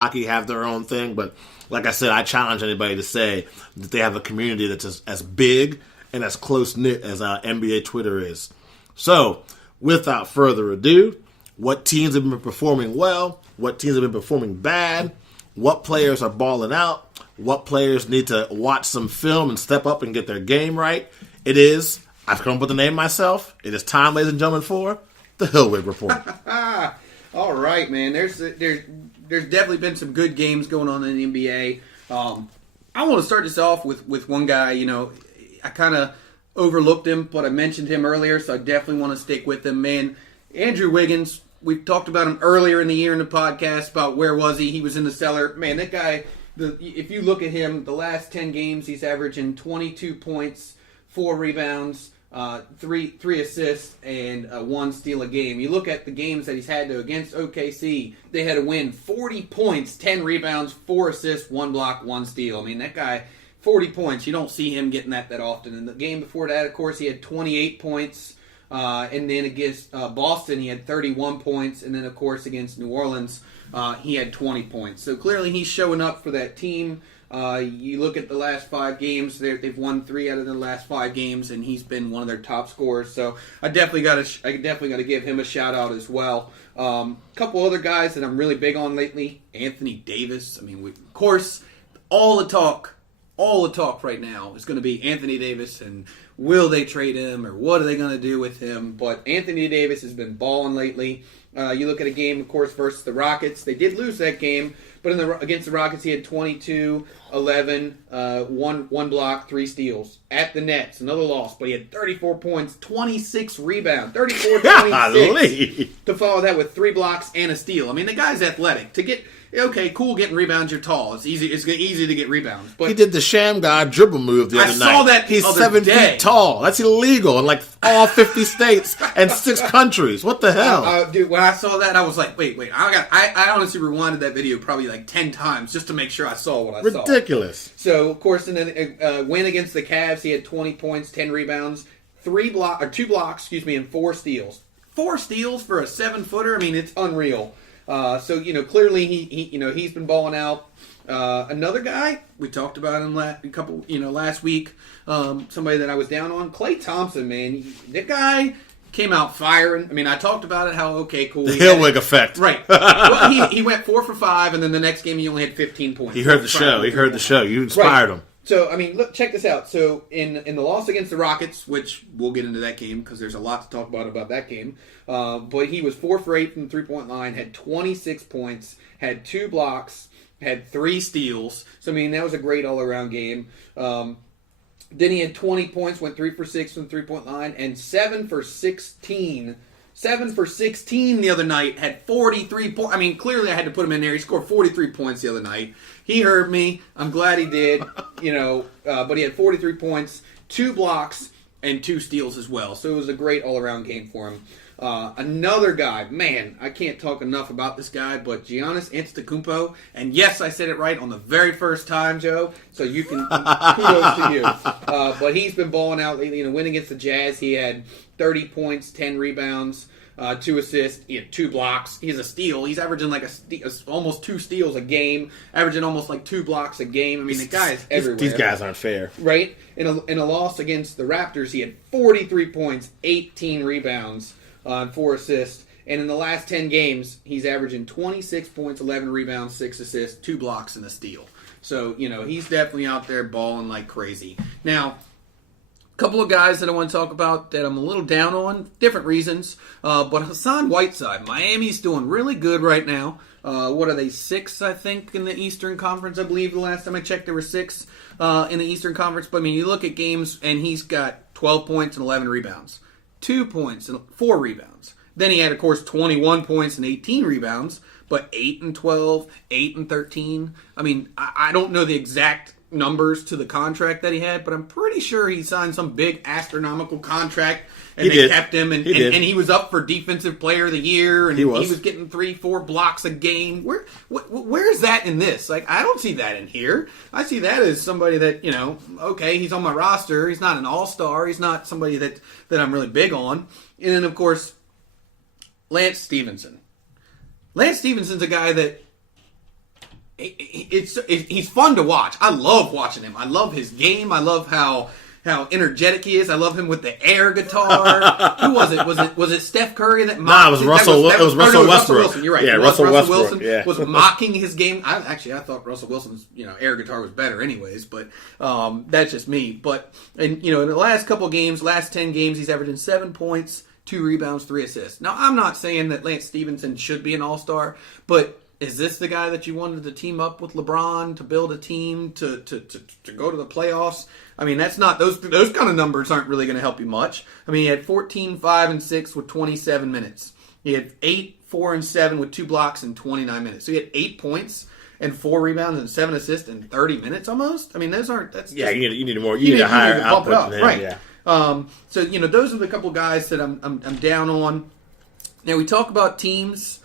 hockey have their own thing, but like I said, I challenge anybody to say that they have a community that's as big and as close-knit as NBA Twitter is. So, without further ado, what teams have been performing well, what teams have been performing bad, what players are balling out, what players need to watch some film and step up and get their game right. I've come up with the name myself. It is time, ladies and gentlemen, for the Hilwig Report. All right, man. There's definitely been some good games going on in the NBA. I want to start this off with one guy. I kind of overlooked him, but I mentioned him earlier, so I definitely want to stick with him, man. Andrew Wiggins. We've talked about him earlier in the year in the podcast about where was he. He was in the cellar. Man, that guy. If you look at him, the last 10 games, he's averaging 22 points, 4 rebounds, 3 assists, and 1 steal a game. You look at the games that he's had against OKC, they had to win 40 points, 10 rebounds, 4 assists, 1 block, 1 steal. I mean, that guy, 40 points, you don't see him getting that often. In the game before that, of course, he had 28 points. And then against Boston, he had 31 points. And then, of course, against New Orleans, he had 20 points. So clearly he's showing up for that team. You look at the last 5 games, they've won 3 out of the last 5 games, and he's been one of their top scorers. So I definitely got to give him a shout out as well. A couple other guys that I'm really big on lately, Anthony Davis. I mean, of course, all the talk right now is going to be Anthony Davis and will they trade him or what are they going to do with him? But Anthony Davis has been balling lately. You look at a game, of course, versus the Rockets. They did lose that game, but against the Rockets, he had 22, 11, 1 block, 3 steals. At the Nets, another loss, but he had 34 points, 26 rebounds, 34, 26. To follow that with 3 blocks and a steal. I mean, the guy's athletic. Okay, cool getting rebounds, you're tall. It's easy to get rebounds. But he did the sham guy dribble move the other night. I saw that He's 7 feet tall. That's illegal in like all 50 states and 6 countries. What the hell? Dude, when I saw that, I was like, wait. I honestly rewinded that video probably like 10 times just to make sure I saw what I saw. Ridiculous. So, of course, in a win against the Cavs, he had 20 points, 10 rebounds, 2 blocks, and 4 steals. 4 steals for a 7-footer? I mean, it's unreal. So clearly he's been balling out. Another guy we talked about him last week. Somebody that I was down on, Klay Thompson, man. That guy came out firing. I mean, I talked about it. How cool. The Hilwig effect, right? Well, he went 4 for 5, and then the next game he only had 15 points. He heard the show. You inspired him. So, I mean, look, check this out. So, in the loss against the Rockets, which we'll get into that game because there's a lot to talk about that game, but he was 4 for 8 from the three-point line, had 26 points, had 2 blocks, had 3 steals. So, I mean, that was a great all-around game. Then he had 20 points, went 3 for 6 from the three-point line, and 7 for 16 the other night, had 43 points. I mean, clearly I had to put him in there. He scored 43 points the other night. He heard me. I'm glad he did, but he had 43 points, 2 blocks, and 2 steals as well. So it was a great all-around game for him. Another guy, man, I can't talk enough about this guy, but Giannis Antetokounmpo, and yes, I said it right on the very first time, Joe, so you can, kudos to you. But he's been balling out lately. In a win against the Jazz, he had 30 points, 10 rebounds, 2 assists, he had 2 blocks. He has a steal. He's averaging like almost 2 steals a game, averaging almost like 2 blocks a game. I mean, the guy is everywhere. These guys aren't fair. Right? In a loss against the Raptors, he had 43 points, 18 rebounds, 4 assists. And in the last 10 games, he's averaging 26 points, 11 rebounds, 6 assists, 2 blocks, and a steal. So, he's definitely out there balling like crazy. Now, couple of guys that I want to talk about that I'm a little down on, different reasons. But Hassan Whiteside, Miami's doing really good right now. What are they, 6, I think, in the Eastern Conference, I believe. The last time I checked, there were 6 in the Eastern Conference. But, I mean, you look at games, and he's got 12 points and 11 rebounds. 2 points and 4 rebounds. Then he had, of course, 21 points and 18 rebounds. But 8 and 12, 8 and 13. I mean, I don't know the exact numbers to the contract that he had, but I'm pretty sure he signed some big astronomical contract and they kept him, and he was up for Defensive Player of the Year, and he was getting 3-4 blocks a game. Where's that in this? Like, I don't see that in here. I see that as somebody that, okay, he's on my roster. He's not an all-star. He's not somebody that I'm really big on. And then, of course, Lance Stevenson. Lance Stevenson's a guy that he's fun to watch. I love watching him. I love his game. I love how energetic he is. I love him with the air guitar. Who was it? Was it Steph Curry that mocked? Nah, it was Russell Westbrook. Russell Wilson. You're right. Yeah, Russell Westbrook was mocking his game. I thought Russell Wilson's air guitar was better, anyways. But that's just me. But in the last couple of games, last 10 games, he's averaging 7 points, 2 rebounds, 3 assists. Now, I'm not saying that Lance Stevenson should be an all-star, but is this the guy that you wanted to team up with LeBron to build a team to go to the playoffs? I mean, that's not those kind of numbers aren't really going to help you much. I mean, he had 14, 5, and 6 with 27 minutes. He had 8, 4, and 7 with 2 blocks in 29 minutes. So he had 8 points and 4 rebounds and 7 assists in 30 minutes almost. I mean, those aren't. That's yeah. You need more. You need a higher output than him. Right. Yeah. So those are the couple guys that I'm down on. Now we talk about teams.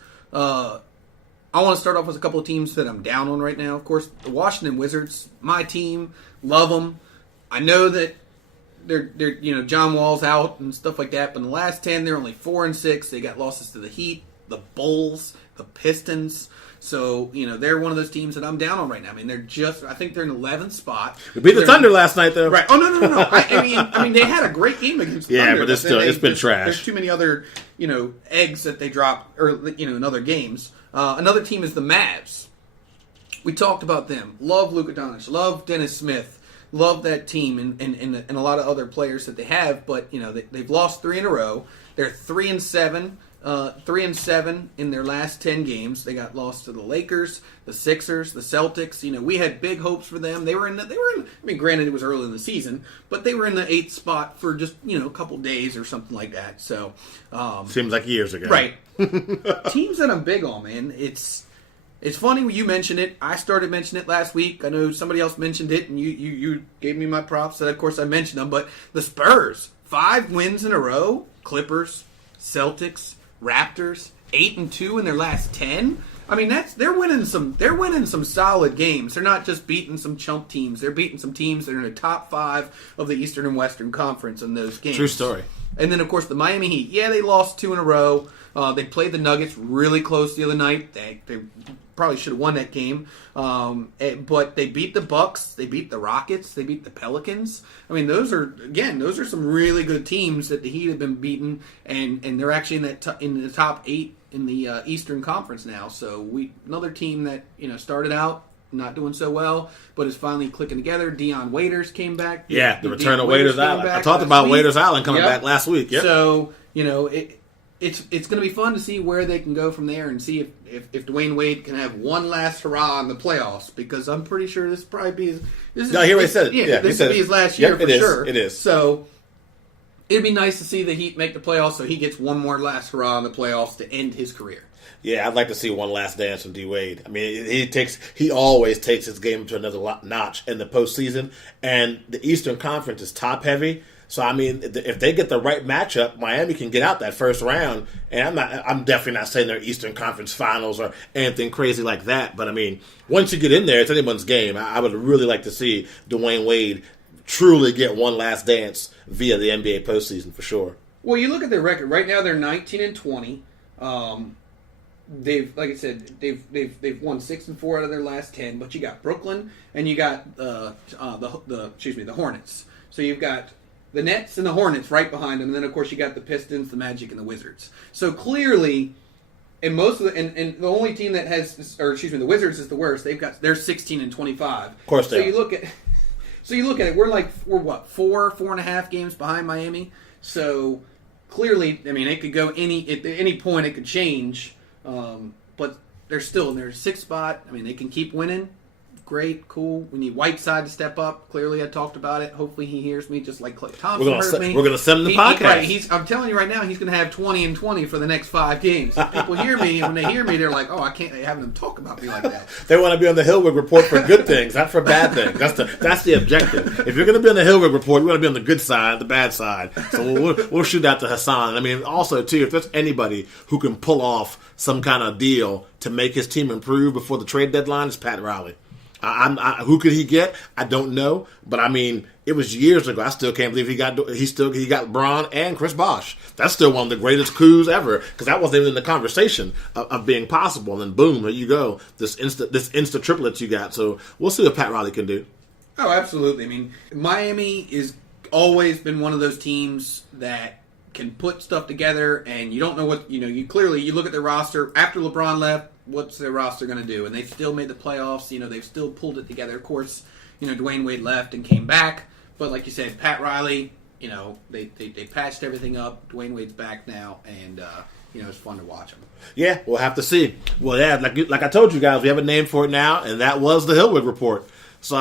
I want to start off with a couple of teams that I'm down on right now. Of course, the Washington Wizards, my team, love them. I know that they're John Wall's out and stuff like that, but in the last 10, they're only 4-6. They got losses to the Heat, the Bulls, the Pistons. So, they're one of those teams that I'm down on right now. I mean, I think they're in 11th spot. We beat the Thunder last night, though. Right. Oh, no. I mean, they had a great game against the Thunder. Yeah, but it's been trash. There's too many other, eggs that they dropped, or, in other games. Another team is the Mavs. We talked about them. Love Luka Doncic. Love Dennis Smith. Love that team and a lot of other players that they have. But they've lost 3 in a row. They're 3-7. 3-7 in their last 10 games. They got lost to the Lakers, the Sixers, the Celtics. We had big hopes for them. They were in. I mean, granted, it was early in the season, but they were in the 8th spot for just a couple days or something like that. So seems like years ago, right? Teams that I'm big on, man. It's funny when you mentioned it. I started mentioning it last week. I know somebody else mentioned it, and you gave me my props. So of course I mentioned them. But the Spurs, 5 wins in a row. Clippers, Celtics, Raptors, 8-2 in their last 10. I mean, they're winning some solid games. They're not just beating some chump teams. They're beating some teams that are in the top 5 of the Eastern and Western Conference in those games. True story. And then, of course, the Miami Heat. Yeah, they lost 2 in a row. They played the Nuggets really close the other night. They probably should have won that game. But they beat the Bucks. They beat the Rockets. They beat the Pelicans. I mean, those are some really good teams that the Heat have been beating, and they're actually in the top 8 in the Eastern Conference now. So another team that started out not doing so well, but is finally clicking together. Deion Waiters came back. Yeah, the return of Waiters Island. I talked about Waiters Island coming back last week. Yep. So it's going to be fun to see where they can go from there and see if Dwayne Wade can have one last hurrah in the playoffs, because I'm pretty sure this will probably be this will be his last year for sure. It is. So it'd be nice to see the Heat make the playoffs, so he gets one more last hurrah in the playoffs to end his career. Yeah, I'd like to see one last dance from D Wade. I mean, he always takes his game to another notch in the postseason, and the Eastern Conference is top heavy. So I mean, if they get the right matchup, Miami can get out that first round. And I'm definitely not saying they're Eastern Conference Finals or anything crazy like that. But I mean, once you get in there, it's anyone's game. I would really like to see Dwayne Wade truly get one last dance via the NBA postseason for sure. Well, you look at their record right now; they're 19-20. They've, like I said, they've won 6 and 4 out of their last 10. But you got Brooklyn and you got the Hornets. So you've got the Nets and the Hornets right behind them, and then of course you got the Pistons, the Magic, and the Wizards. So clearly, and the only team that has, the Wizards is the worst. They're 16-25. Of course they are. So you look at it. We're what 4.5 games behind Miami. So clearly, I mean, it could go at any point. It could change, but they're still in their 6th spot. I mean, they can keep winning. Great, cool. We need Whiteside to step up. Clearly, I talked about it. Hopefully, he hears me just like Clay Thompson heard me. We're going to send him the podcast. I'm telling you right now, he's going to have 20-20 for the next 5 games. If people hear me, and when they hear me, they're like, "Oh, I can't have them talk about me like that." They want to be on the Hilwig Report for good things, not for bad things. That's the objective. If you're going to be on the Hilwig Report, you want to be on the good side, the bad side. So we'll shoot out to Hassan. I mean, also too, if there's anybody who can pull off some kind of deal to make his team improve before the trade deadline, it's Pat Riley. Who could he get? I don't know, but I mean, it was years ago. I still can't believe he got Braun and Chris Bosh. That's still one of the greatest coups ever, because that wasn't even in the conversation of being possible. And then boom, there you go, this insta triplets you got. So we'll see what Pat Riley can do. Oh, absolutely. I mean, Miami is always been one of those teams that can put stuff together, and you don't know what you look at their roster after LeBron left. What's their roster going to do? And they've still made the playoffs. They've still pulled it together. Of course, Dwayne Wade left and came back. But like you said, Pat Riley, they patched everything up. Dwayne Wade's back now, and it's fun to watch him. Yeah, we'll have to see. Well, yeah, like I told you guys, we have a name for it now, and that was the Hilwig Report. So,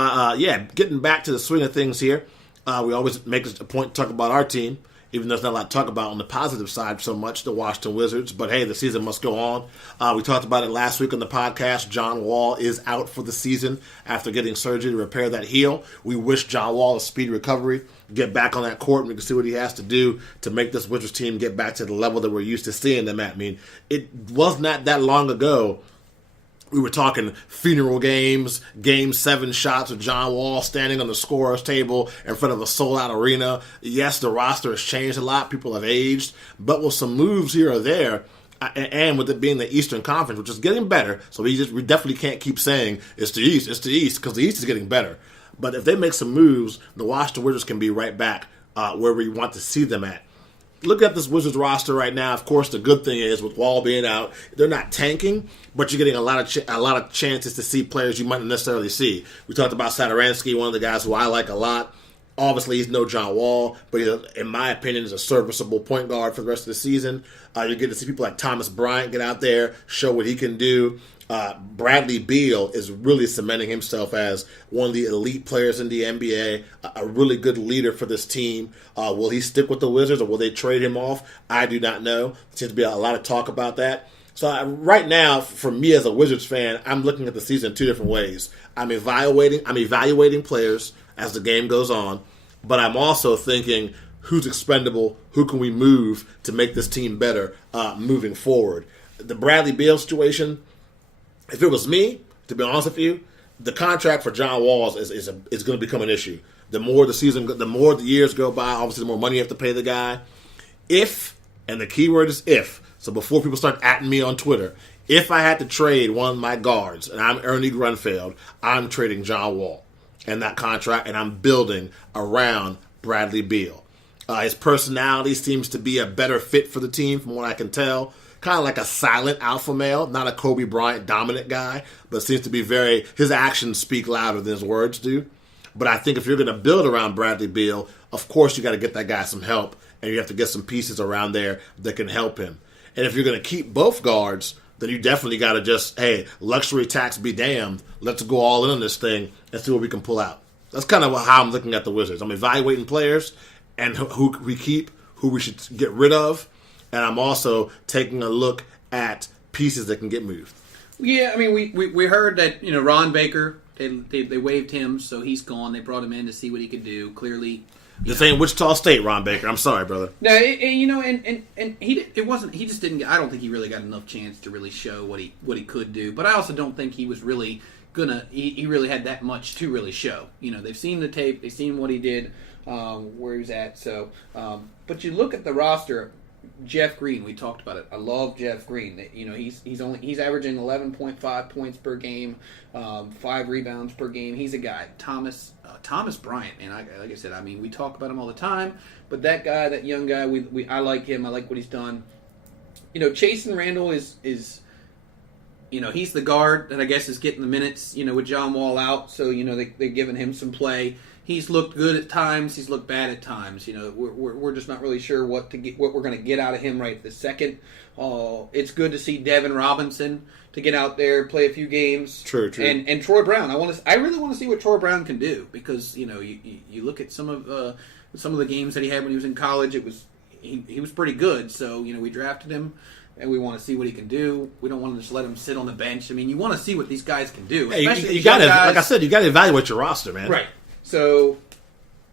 getting back to the swing of things here, we always make a point to talk about our team, even though there's not a lot to talk about on the positive side so much, the Washington Wizards. But, hey, the season must go on. We talked about it last week on the podcast. John Wall is out for the season after getting surgery to repair that heel. We wish John Wall a speedy recovery, get back on that court, and we can see what he has to do to make this Wizards team get back to the level that we're used to seeing them at. I mean, it was not that long ago we were talking funeral games, Game 7 shots with John Wall standing on the scorer's table in front of a sold-out arena. Yes, the roster has changed a lot. People have aged. But with some moves here or there, and with it being the Eastern Conference, which is getting better, so we definitely can't keep saying it's the East, because the East is getting better. But if they make some moves, the Washington Wizards can be right back where we want to see them at. Look at this Wizards roster right now. Of course, the good thing is with Wall being out, they're not tanking, but you're getting a lot of chances to see players you might not necessarily see. We talked about Satoransky, one of the guys who I like a lot. Obviously, he's no John Wall, but he, in my opinion, is a serviceable point guard for the rest of the season. You get to see people like Thomas Bryant get out there, show what he can do. Bradley Beal is really cementing himself as one of the elite players in the NBA, a really good leader for this team. Will he stick with the Wizards or will they trade him off? I do not know. There seems to be a lot of talk about that. So right now, for me as a Wizards fan, I'm looking at the season two different ways. I'm evaluating players as the game goes on, but I'm also thinking who's expendable, who can we move to make this team better moving forward. The Bradley Beal situation, if it was me, to be honest with you, the contract for John Wall is going to become an issue. The more the years go by, obviously the more money you have to pay the guy. If, and the key word is if, so before people start atting me on Twitter, if I had to trade one of my guards, and I'm Ernie Grunfeld, I'm trading John Wall and that contract, and I'm building around Bradley Beal. His personality seems to be a better fit for the team from what I can tell. Kind of like a silent alpha male, not a Kobe Bryant dominant guy, but seems to be his actions speak louder than his words do. But I think if you're going to build around Bradley Beal, of course you got to get that guy some help, and you have to get some pieces around there that can help him. And if you're going to keep both guards, then you definitely got to just, hey, luxury tax be damned. Let's go all in on this thing and see what we can pull out. That's kind of how I'm looking at the Wizards. I'm evaluating players and who we keep, who we should get rid of. And I'm also taking a look at pieces that can get moved. Yeah, I mean, we heard that, Ron Baker, they waived him, so he's gone. They brought him in to see what he could do. Clearly, this ain't Wichita State, Ron Baker. I'm sorry, brother. No, and he wasn't. He just didn't. I don't think he really got enough chance to really show what he could do. But I also don't think he was really gonna. He really had that much to really show. They've seen the tape. They've seen what he did, where he was at. So, but you look at the roster. Jeff Green, we talked about it. I love Jeff Green. He's averaging 11.5 points per game, 5 rebounds per game. He's a guy. Thomas Bryant, man. Like I said, I mean, we talk about him all the time. But that guy, that young guy, I like him. I like what he's done. Chasen Randall is he's the guard that I guess is getting the minutes. With John Wall out, so they're giving him some play. He's looked good at times. He's looked bad at times. We're just not really sure what we're going to get out of him right this second. It's good to see Devin Robinson to get out there, play a few games. True. And Troy Brown. I really want to see what Troy Brown can do because you look at some of the games that he had when he was in college. He was pretty good. So we drafted him. And we want to see what he can do. We don't want to just let him sit on the bench. I mean, you want to see what these guys can do. Hey, you got to, like I said, you got to evaluate your roster, man. Right. So,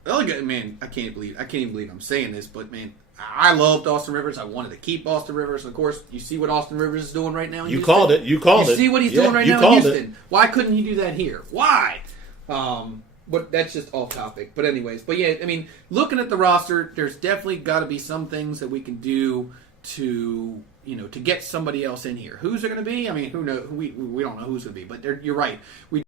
man, I can't even believe I'm saying this, but man, I loved Austin Rivers. I wanted to keep Austin Rivers. Of course, you see what Austin Rivers is doing right now in You Houston? called it. You called it. You see what he's doing right now in Houston. It. Why couldn't he do that here? Why? But that's just off topic. But anyways, yeah, I mean, looking at the roster, there's definitely got to be some things that we can do to get somebody else in here. Who's it going to be? I mean, who knows? We don't know who's going to be. But you're right. We